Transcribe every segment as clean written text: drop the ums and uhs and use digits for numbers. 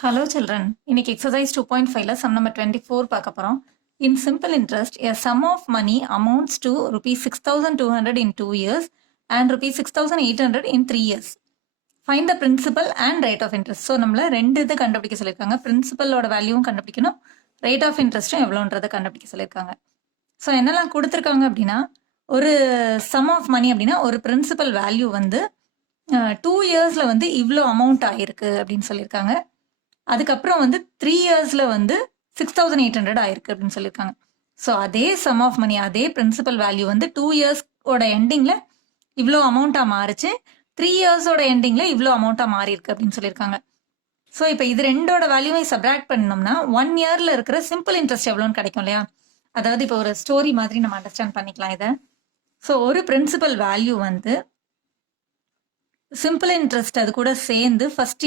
Hello children. இன்னைக்கு exercise 2.5ல sum number 24 பார்க்க போறோம். In simple interest, a sum of money amounts to rupees 6,200 in 2 years and rupees 6,800 in 3 years. Find the principal and rate of interest. So நம்மள ரெண்டு இது கண்டுபிடிக்க சொல்லியிருக்காங்க. பிரின்சிபலோட வேல்யூவும் கண்டுபிடிக்கணும், ரேட் ஆஃப் இன்ட்ரெஸ்ட்டும் எவ்வளோன்றதை கண்டுபிடிக்க சொல்லியிருக்காங்க. ஸோ என்னெல்லாம் கொடுத்துருக்காங்க அப்படின்னா, ஒரு சம் ஆஃப் மணி அப்படின்னா ஒரு பிரின்சிபல் வேல்யூ வந்து 2 இயர்ஸில் வந்து இவ்வளோ அமௌண்ட் ஆயிருக்கு அப்படின்னு சொல்லியிருக்காங்க. அதுக்கப்புறம் வந்து 3 இயர்ஸில் வந்து 6,800 ஆயிருக்கு அப்படின்னு சொல்லியிருக்காங்க. ஸோ அதே சம் ஆஃப் மணி, அதே பிரின்சிபல் வேல்யூ வந்து 2 இயர்ஸோட எண்டிங்கில் இவ்வளோ அமௌண்ட்டாக மாறிச்சு, 3 இயர்ஸோட எண்டிங்கில் இவ்வளோ அமௌண்ட்டாக மாறி இருக்கு அப்படின்னு சொல்லியிருக்காங்க. ஸோ இப்போ இது ரெண்டோட வேல்யூவை சப்ராக்ட் பண்ணோம்னா 1 இயரில் இருக்கிற சிம்பிள் இன்ட்ரெஸ்ட் எவ்வளோன்னு கிடைக்கும் இல்லையா? அதாவது இப்போ ஒரு ஸ்டோரி மாதிரி நம்ம அண்டர்ஸ்டாண்ட் பண்ணிக்கலாம் இதை. ஸோ ஒரு பிரின்சிபல் வேல்யூ வந்து சிம்பிள் இன்ட்ரெஸ்ட் அது கூட சேர்ந்து ஃபர்ஸ்ட்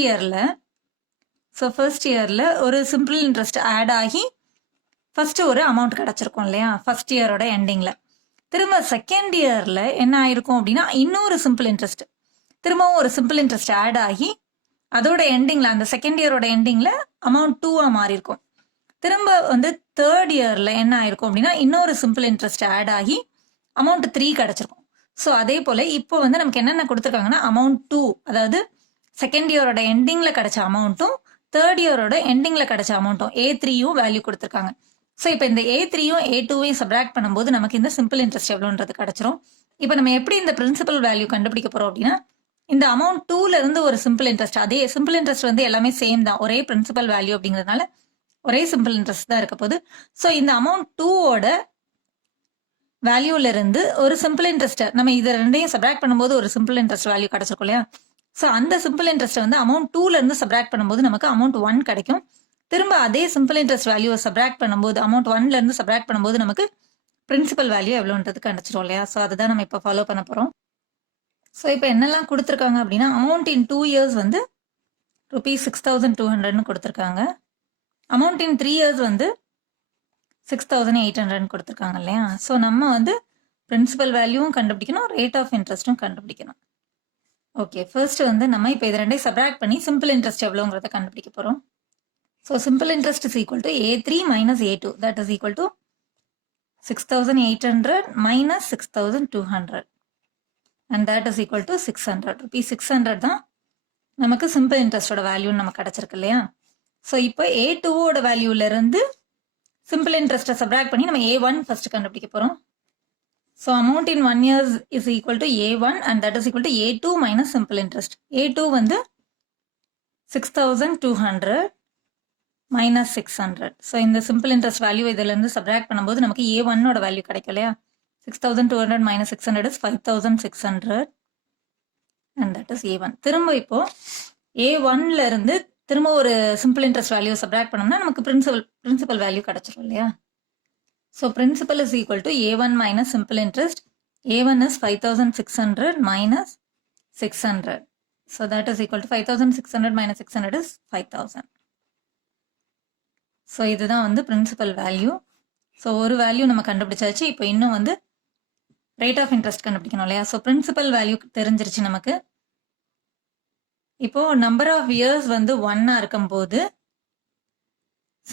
இயரில் ஒரு சிம்பிள் இன்ட்ரெஸ்ட் ஆட் ஆகி ஃபர்ஸ்ட் ஒரு அமௌண்ட் கிடச்சிருக்கும் இல்லையா ஃபர்ஸ்ட் இயரோட எண்டிங்கில். திரும்ப செகண்ட் இயரில் என்ன ஆயிருக்கும் அப்படின்னா இன்னொரு சிம்பிள் இன்ட்ரெஸ்ட், திரும்பவும் ஒரு சிம்பிள் இன்ட்ரெஸ்ட் ஆட் ஆகி அதோட எண்டிங்கில், அந்த செகண்ட் இயரோட எண்டிங்கில் அமௌண்ட் 2ஆக மாறி இருக்கும். திரும்ப வந்து தேர்ட் இயரில் என்ன ஆயிருக்கும் அப்படின்னா இன்னொரு சிம்பிள் இன்ட்ரெஸ்ட் ஆட் ஆகி அமௌண்ட் 3 கிடச்சிருக்கும். ஸோ அதே போல் இப்போ வந்து நமக்கு என்னென்ன கொடுத்துருக்காங்கன்னா அமௌண்ட் 2, அதாவது செகண்ட் இயரோட எண்டிங்கில் கிடைச்ச அமௌண்ட்டும் தேர்ட் இயரோட எண்டிங்கில் கிடைச்ச அமௌண்ட்டும் A3யும் வேல்யூ கொடுத்துருக்காங்க. ஸோ இப்போ இந்த A3யும் A2வையும் சப்ராக்ட் பண்ணும்போது நமக்கு இந்த சிம்பிள் இன்ட்ரெஸ்ட் எவ்வளோன்றது கிடைச்சிரும். இப்போ நம்ம எப்படி இந்த பிரின்சிபல் வேல்யூ கண்டுபிடிக்க போகிறோம் அப்படின்னா, இந்த அமௌண்ட் 2லேருந்து ஒரு சிம்பிள் இன்ட்ரெஸ்ட், அதே சிம்பிள் இன்ட்ரெஸ்ட் வந்து எல்லாமே சேம் தான், ஒரே பிரின்சிபல் வேல்யூ அப்படிங்கிறதுனால ஒரே சிம்பிள் இன்ட்ரெஸ்ட் தான் இருக்க போகுது. ஸோ இந்த அமௌண்ட் 2ஓட வேல்யூலேருந்து ஒரு சிம்பிள் இன்ட்ரெஸ்ட்டை நம்ம இதை ரெண்டையும் சப்ராக்ட் பண்ணும்போது ஒரு சிம்பிள் இன்ட்ரெஸ்ட் வேல்யூ கிடைச்சிருக்கும் இல்லையா? ஸோ அந்த சிம்பிள் இன்ட்ரெஸ்ட்டை வந்து அமௌண்ட் 2லேருந்து சப்ராக்ட் பண்ணும்போது நமக்கு அமௌண்ட் 1 கிடைக்கும். திரும்ப அதே சிம்பிள் இன்ட்ரெஸ்ட் வேல்யூவை சப்ராக்ட் பண்ணும்போது அமௌண்ட் 1லேருந்து சப்ராக்ட் பண்ணும்போது நமக்கு பிரின்சிபல் வேல்யூ எவ்வளோன்றது கிடைச்சிரும் இல்லையா? ஸோ அதுதான் நம்ம இப்போ ஃபாலோ பண்ண போகிறோம். ஸோ இப்போ என்னெல்லாம் கொடுத்துருக்காங்க அப்படின்னா, அமௌண்ட் இன் 2 இயர்ஸ் வந்து rupees 6,200ன்னு கொடுத்துருக்காங்க. அமௌண்ட் இன் 3 இயர்ஸ் வந்து 6,800ன்னு கொடுத்துருக்காங்க இல்லையா? ஸோ நம்ம வந்து பிரின்சிபல் வேல்யூவும் கண்டுபிடிக்கணும், ரேட் ஆஃப் இன்ட்ரெஸ்ட்டும் கண்டுபிடிக்கணும். ஓகே, ஃபர்ஸ்ட் வந்து நம்ம இப்போ இது ரெண்டையும் சப்ராக்ட் பண்ணி சிம்பிள் இன்ட்ரெஸ்ட் எவ்வளோங்கிறத கண்டுபிடிக்க போகிறோம். So simple interest is equal to A3 minus A2, that is equal to 6,800 minus 6,200 and that is equal to 600. rupees 600 தான் நமக்கு சிம்பிள் இன்ட்ரெஸ்டோட வேல்யூன்னு நமக்கு கிடச்சிருக்கு இல்லையா? ஸோ இப்போ A2ஓட வேல்யூலேருந்து சிம்பிள் இன்ட்ரெஸ்ட்டை சப்ராக்ட் பண்ணி நம்ம A1 ஃபர்ஸ்ட் கண்டுபிடிக்க போகிறோம். So amount in 1 year is equal to A1 and that is equal to A2 minus simple interest. A2 வந்து 6,200 minus 600. So இந்த simple interest value இதிலிருந்து subtract பண்ணும்போது நமக்கு A1 ஓட வேல்யூ கிடைக்கும் இல்லையா? 6,200 minus 600 is 5,600 and that is A1. திரும்ப இப்போ A1ல இருந்து திரும்ப ஒரு simple interest value subtract பண்ணோம்னா நமக்கு principal value கிடைச்சிரும் இல்லையா? So principal is equal to A1 minus simple interest. A1 is 5,600 minus 600. So that is equal to 5,600 minus 600 is 5,000. So இதுதான் வந்து principal value. So ஒரு வேல்யூ நம்ம கண்டுபிடிச்சாச்சு. இப்போ இன்னும் வந்து rate of interest கண்டுபிடிக்கணும் இல்லையா? So principal value தெரிஞ்சிருச்சு நமக்கு. இப்போ number of years வந்து 1 இருக்கும்போது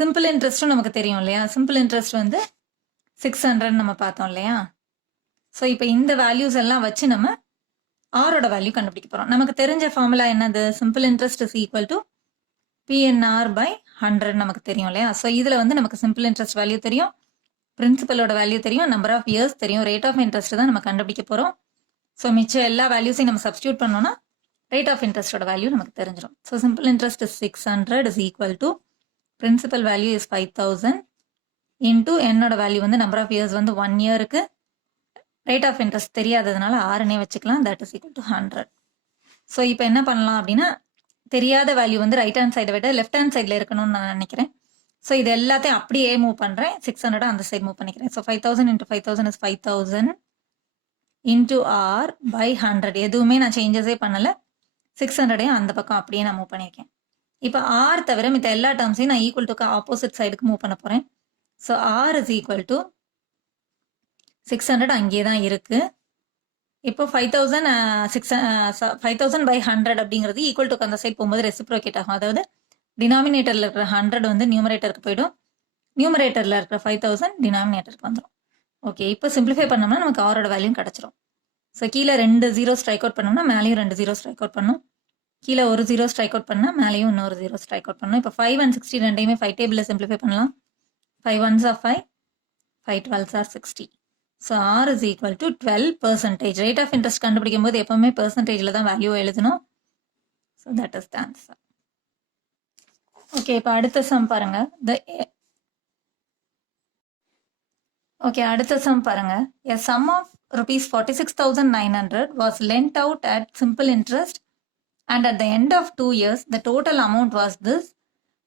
சிம்பிள் இன்ட்ரெஸ்ட்டும் நமக்கு தெரியும் இல்லையா? சிம்பிள் இன்ட்ரெஸ்ட் வந்து 600 நம்ம பார்த்தோம் இல்லையா? ஸோ இப்போ இந்த வேல்யூஸ் எல்லாம் வச்சு நம்ம ஆரோட வேல்யூ கண்டுபிடிக்க போகிறோம். நமக்கு தெரிஞ்ச ஃபார்முலா என்னது? Simple interest is equal to PNR by 100 நமக்கு தெரியும் இல்லையா? ஸோ இதில் வந்து நமக்கு சிம்பிள் இன்ட்ரெஸ்ட் வேல்யூ தெரியும், பிரின்சிபலோட வேல்யூ தெரியும், நம்பர் ஆஃப் இயர்ஸ் தெரியும், ரேட் ஆஃப் இன்ட்ரெஸ்ட் தான் நம்ம கண்டுபிடிக்க போகிறோம். ஸோ மிச்சம் எல்லா வேல்யூஸையும் நம்ம சப்ஸ்டியூட் பண்ணோம்னா ரேட் ஆஃப் இன்ட்ரெஸ்டோட வேல்யூ நமக்கு தெரிஞ்சிடும். So simple interest is 600 is equal to principal value is 5,000 into என்னோட வேல்யூ வந்து நம்பர் ஆஃப் இயர்ஸ் வந்து 1 இயருக்கு, ரேட் ஆஃப் இன்ட்ரெஸ்ட் தெரியாததுனால ஆறுனே வச்சுக்கலாம், that is equal to 100. So இப்போ என்ன பண்ணலாம் அப்படின்னா, தெரியாத வேல்யூ வந்து ரைட் ஹேண்ட் சைடை விட லெஃப்ட் ஹேண்ட் சைடில் இருக்கணும்னு நான் நினைக்கிறேன். ஸோ இது எல்லாத்தையும் அப்படியே மூவ் பண்ணுறேன், 600 அந்த சைடு மூவ் பண்ணிக்கிறேன். So 5,000 into 5,000 is 5,000 into R by 100. எதுவுமே நான் சேஞ்சஸே பண்ணலை, 600ஐயும் அந்த பக்கம் அப்படியே நான் மூவ் பண்ணியிருக்கேன். இப்போ R தவிர மித்த எல்லா டேர்ம்ஸையும் நான் ஈக்குவல் டு ஆப்போசிட் சைடுக்கு மூவ் பண்ண போகிறேன். So R is equal to 600 அங்கே தான் இருக்குது. இப்போ 5,000 by 100 அப்படிங்கிறது ஈக்குவல் டு அந்த சைட் போகும்போது ரெசிப்ரோகேட் ஆகும். அதாவது டினாமினேட்டரில் இருக்கிற 100 வந்து நியூமரேட்டருக்கு போயிடும். நியூமரேட்டரில் இருக்கிற 5000 டினாமினேட்டருக்கு வந்துடும். ஓகே, இப்போ சிம்பிளிஃபை பண்ணோம்னா நமக்கு ஆரோட வேல்யூ கிடச்சிரும். ஸோ கீழே 2 0 ஸ்ட்ரைக் அவுட் பண்ணோம்னா மேலேயும் 2 0 ஸ்ட்ரைக் அவுட் பண்ணும். கீழே ஒரு 0 ஸ்ட்ரைக் அவுட் பண்ணால் மேலேயும் இன்னொரு 0 ஸ்ட்ரைக் அவுட் பண்ணும். இப்போ 5 and 60 ரெண்டையுமே 5 டேபிளில் சிம்பிளிஃபை பண்ணலாம். 5 1s are 5, 5 12s are 60. So R is equal to 12%. Rate of interest கண்டுபிடிக்கும் போது எப்பவுமே பெர்சன்டேஜில் தான் வேல்யூ எழுதணும். So that is the answer. Okay, இப்போ அடுத்த சம் பாருங்க. அடுத்த சம் பாருங்க. A sum of rupees 46,900 was lent out at simple interest and at the end of 2 years the total amount was this.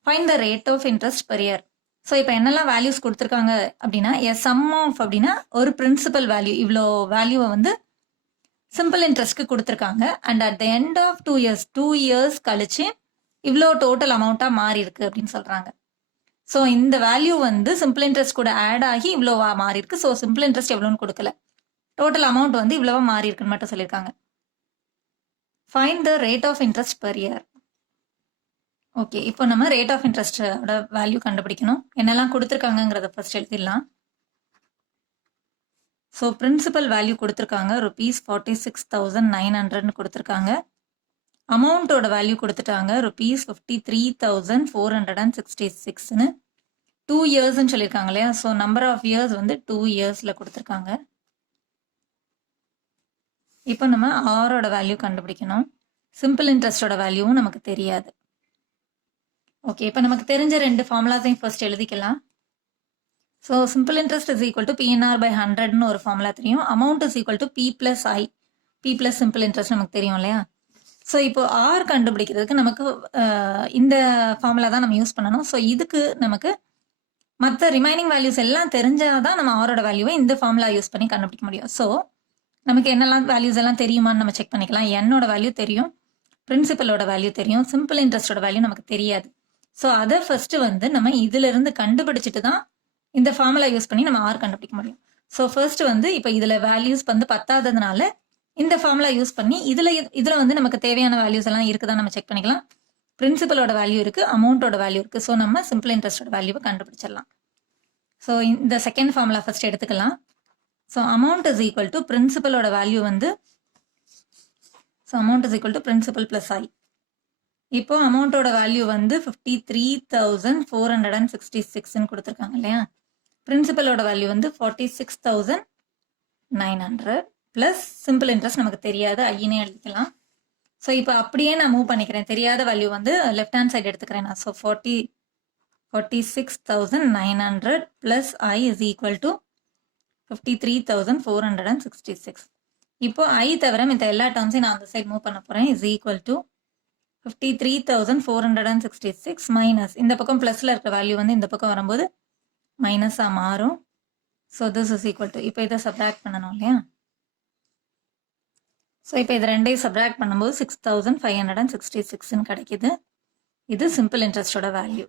Find the rate of interest per year. So இப்போ என்னெல்லாம் values கொடுத்துருக்காங்க அப்படின்னா, a sum of அப்படின்னா ஒரு principal value, இவ்வளோ வேல்யூவை வந்து simple இன்ட்ரெஸ்ட்க்கு கொடுத்துருக்காங்க. And at the end of 2 years, 2 years கழிச்சு இவ்வளோ டோட்டல் அமௌண்ட்டாக மாறி இருக்கு அப்படின்னு சொல்கிறாங்க. ஸோ இந்த வேல்யூ வந்து சிம்பிள் இன்ட்ரெஸ்ட் கூட ஆட் ஆகி இவ்வளோவா மாறி இருக்கு. ஸோ சிம்பிள் இன்ட்ரெஸ்ட் எவ்வளோன்னு கொடுக்கல, டோட்டல் அமௌண்ட் வந்து இவ்வளோவா மாறி இருக்குன்னு மட்டும் சொல்லியிருக்காங்க. Find the rate of interest per year. Okay, இப்போ நம்ம ரேட் ஆஃப் இன்ட்ரெஸ்டோட வேல்யூ கண்டுபிடிக்கணும். என்னெல்லாம் கொடுத்துருக்காங்கிறத ஃபர்ஸ்ட் எழுதிடலாம். ஸோ பிரின்சிபல் வேல்யூ கொடுத்துருக்காங்க rupees 46,900 கொடுத்துருக்காங்க. அமௌண்ட்டோட வேல்யூ கொடுத்துட்டாங்க rupees 53,466. 2 yearsன்னு சொல்லியிருக்காங்க இல்லையா. ஸோ நம்பர் ஆஃப் இயர்ஸ் வந்து 2 yearsல கொடுத்துருக்காங்க. இப்போ நம்ம ஆரோட வேல்யூ கண்டுபிடிக்கணும். சிம்பிள் இன்ட்ரெஸ்டோட வேல்யூவும் நமக்கு தெரியாது. ஓகே, இப்போ நமக்கு தெரிஞ்ச 2 ஃபார்முலாஸையும் ஃபர்ஸ்ட் எழுதிக்கலாம். So simple interest is equal to PNR/100ன்னு ஒரு ஃபார்முலா தெரியும். Amount is equal to P+I, P+ simple interest நமக்கு தெரியும் இல்லையா. ஸோ இப்போ ஆர் கண்டுபிடிக்கிறதுக்கு நமக்கு இந்த ஃபார்முலா தான் நம்ம யூஸ் பண்ணணும். ஸோ இதுக்கு நமக்கு மற்ற ரிமைனிங் வேல்யூஸ் எல்லாம் தெரிஞ்சாதான் நம்ம ஆரோட வேல்யூவை இந்த ஃபார்முலா யூஸ் பண்ணி கண்டுபிடிக்க முடியும். ஸோ நமக்கு என்னெல்லாம் வேல்யூஸ் எல்லாம் தெரியுமான்னு நம்ம செக் பண்ணிக்கலாம். என்னோட வேல்யூ தெரியும், பிரின்சிபலோட வேல்யூ தெரியும், சிம்பிள் இன்ட்ரெஸ்டோட வேல்யூ நமக்கு தெரியாது. ஸோ அதை ஃபர்ஸ்ட் வந்து நம்ம இதுல இருந்து கண்டுபிடிச்சிட்டு தான் இந்த ஃபார்முலா யூஸ் பண்ணி நம்ம ஆர் கண்டுபிடிக்க முடியும். ஸோ ஃபர்ஸ்ட் வந்து இப்போ இதுல வேல்யூஸ் வந்து பத்தாததுனால இந்த ஃபார்முலா யூஸ் பண்ணி இதுல வந்து நமக்கு தேவையான வேல்யூஸ் எல்லாம் இருக்குதான் நம்ம செக் பண்ணிக்கலாம். பிரின்சிபலோட வேல்யூ இருக்கு, அமௌண்ட்டோட வேல்யூ இருக்கு. ஸோ நம்ம சிம்பிள் இன்ட்ரெஸ்டோட வேல்யூவை கண்டுபிடிச்சிடலாம். ஸோ இந்த செகண்ட் ஃபார்முலா ஃபர்ஸ்ட் எடுத்துக்கலாம். So amount is equal to பிரின்சிபலோட வேல்யூ வந்து, so amount is equal to principal plus I. இப்போ அமௌண்ட்டோட வேல்யூ வந்து 53,466ன்னு கொடுத்துருக்காங்க இல்லையா. பிரின்சிபலோட வேல்யூ வந்து 46,900 பிளஸ் சிம்பிள் இன்ட்ரெஸ்ட் நமக்கு தெரியாது, ஐயினே எழுதிக்கலாம். ஸோ இப்போ அப்படியே நான் மூவ் பண்ணிக்கிறேன். தெரியாத வேல்யூ வந்து லெஃப்ட் ஹேண்ட் சைடு எடுத்துக்கிறேன் நான். So 46,900 plus I is equal to 53,466. இப்போ ஐ தவிர இந்த எல்லா டேர்ம்ஸையும் நான் அந்த சைடு மூவ் பண்ண போகிறேன். இஸ் ஈக்குவல் டு 53,466 மைனஸ் இந்த பக்கம் பிளஸ்ல இருக்கிற வேல்யூ வந்து இந்த பக்கம் வரும்போது மைனஸாக மாறும். So this is equal to, இப்போ இதை சப்ராக்ட் பண்ணணும் இல்லையா. ஸோ இப்போ இது ரெண்டையும் சப்ராக்ட் பண்ணும்போது 6,566ன்னு கிடைக்குது. இது சிம்பிள் இன்ட்ரெஸ்டோட வேல்யூ.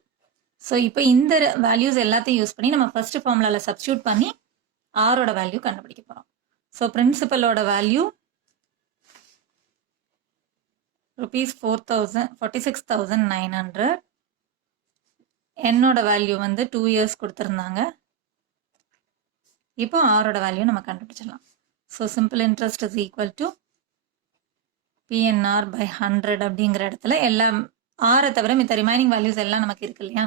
ஸோ இப்போ இந்த வேல்யூஸ் எல்லாத்தையும் யூஸ் பண்ணி நம்ம ஃபர்ஸ்ட் ஃபார்முலாவில் சப்ஸ்டியூட் பண்ணி ஆரோட வேல்யூ கண்டுபிடிக்க போகிறோம். ஸோ பிரின்சிபலோட வேல்யூ rupees 46,900. என்னோட வேல்யூ வந்து 2 years கொடுத்துருந்தாங்க. இப்போ ஆரோட வேல்யூ நம்ம கண்டுபிடிச்சிடலாம். So simple interest is equal to PNR/100 அப்படிங்கிற இடத்துல எல்லாம் ஆரை தவிர மித்த ரிமைனிங் வேல்யூஸ் எல்லாம் நமக்கு இருக்கு இல்லையா.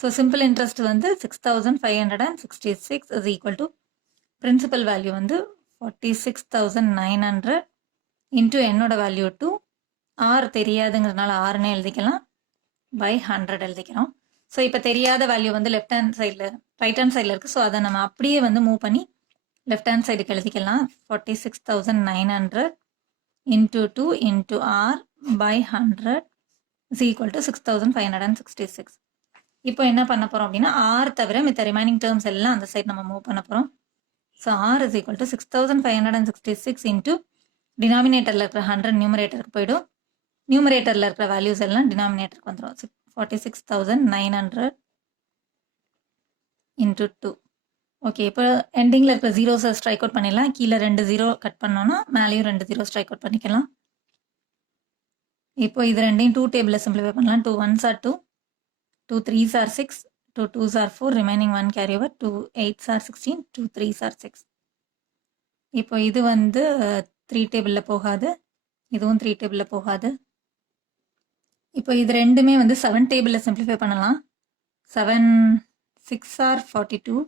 ஸோ சிம்பிள் இன்ட்ரெஸ்ட் வந்து 6,566 is equal to principal value வந்து 46,900 இன்டூ என்னோட வேல்யூ 2, ஆர் தெரியாதுங்கிறதுனால ஆறுனே எழுதிக்கலாம், பை 100 எழுதிக்கிறோம். ஸோ இப்போ தெரியாத வேல்யூ வந்து லெஃப்ட் ஹேண்ட் சைடில் ரைட் ஹேண்ட் சைடில் இருக்குது. ஸோ அதை நம்ம அப்படியே வந்து மூவ் பண்ணி லெஃப்ட் ஹேண்ட் சைடுக்கு எழுதிக்கலாம். 46,900 into 2 into R by 100 is equal to 6,566. இப்போ என்ன பண்ண போகிறோம் அப்படின்னா ஆர் தவிர மித்த ரிமைனிங் டேர்ம்ஸ் எல்லாம் அந்த சைடு நம்ம மூவ் பண்ண போகிறோம். So R is equal to 6,566 into டினாமினேட்டரில் இருக்கிற 100 நியூமரேட்டருக்கு போயிடும். நியூமரேட்டரில் இருக்கிற வேல்யூஸ் எல்லாம் டினாமினேட்டருக்கு வந்துடும். 46,900 இன்டூ 2. ஓகே, இப்போ எண்டிங்கில் இருக்கிற ஜீரோஸை ஸ்ட்ரைக் அவுட் பண்ணிடலாம். கீழே 2 0 கட் பண்ணோன்னா மேலேயும் 2 0 ஸ்ட்ரைக் அவுட் பண்ணிக்கலாம். இப்போ இது ரெண்டையும் 2 டேபிளில் சிம்பிளிஃபை பண்ணலாம். 2 1s are 2, 2 3s are 6, 2 2s are 4, remaining 1 carry over, 2 8s are 16, 2 3s are 6. இப்போ இது வந்து 3 டேபிளில் போகாது, இதுவும் 3 டேபிளில் போகாது. இப்போ இது ரெண்டுமே வந்து 7 டேபிளில் சிம்பிளிஃபை பண்ணலாம். 7 6 are 42,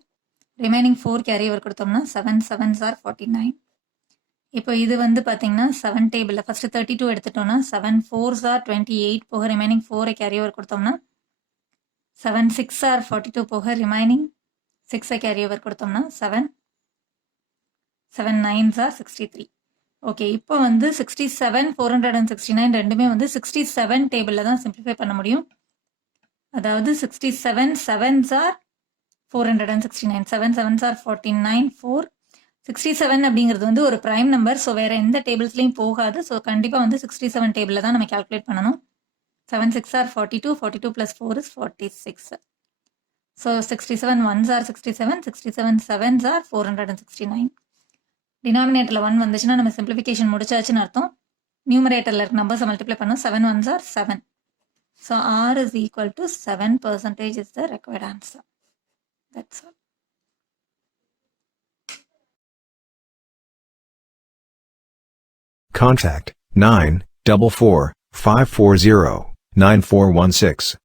ரிமைனிங் 4 கேரி ஓவர் கொடுத்தோம்னா 7 7s are 49. இப்போ இது வந்து பார்த்தீங்கன்னா 7 டேபிளில் ஃபஸ்ட்டு 32 எடுத்துட்டோம்னா 7 4s are 28 போக ரிமைனிங் 4 கேரி ஓவர் கொடுத்தோம்னா 7 6 are 42 போக ரிமைனிங் 6 கேரி ஓவர் கொடுத்தோம்னா 7 9s are 63. ஓகே, இப்போ வந்து 67 469 ரெண்டுமே வந்து 67 டேபிளில் தான் சிம்பிளிஃபை பண்ண முடியும். அதாவது 67 7s are 469, 7 7s are 49, 4 67 அப்படிங்கிறது வந்து ஒரு ப்ரைம் நம்பர். ஸோ வேறு எந்த டேபிள்ஸ்லையும் போகாது. ஸோ கண்டிப்பாக வந்து 67 டேபிளில் தான் நம்ம கால்குலேட் பண்ணணும். 7 6 are 42, 42 plus 4 is 46. So 67 1s are 67, 67 7s are 469. டினாமினேட்டரில் 1 வந்துச்சுன்னா நம்ம சிம்பிளிஃபிகேஷன் முடிச்சாச்சுன்னு அர்த்தம். நியூமரேட்டரில் இருக்க நம்பர்ஸை மல்டிப்ளை பண்ணோம். 7 1s are 7. So R is equal to 7% is the required answer. That's all. Contact 944 540 9416.